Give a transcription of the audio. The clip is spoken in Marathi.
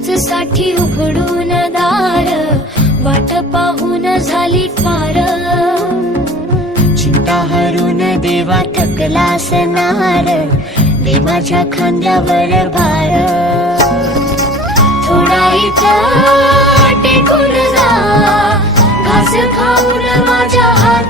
साठी उघडून दार, वाट पाहून झाली फार. चिंता हरून देवा थकला असणार, दे माझ्या खांद्यावर भार. थोडा इथं टेकून जा, घास खाऊन माझ्या हात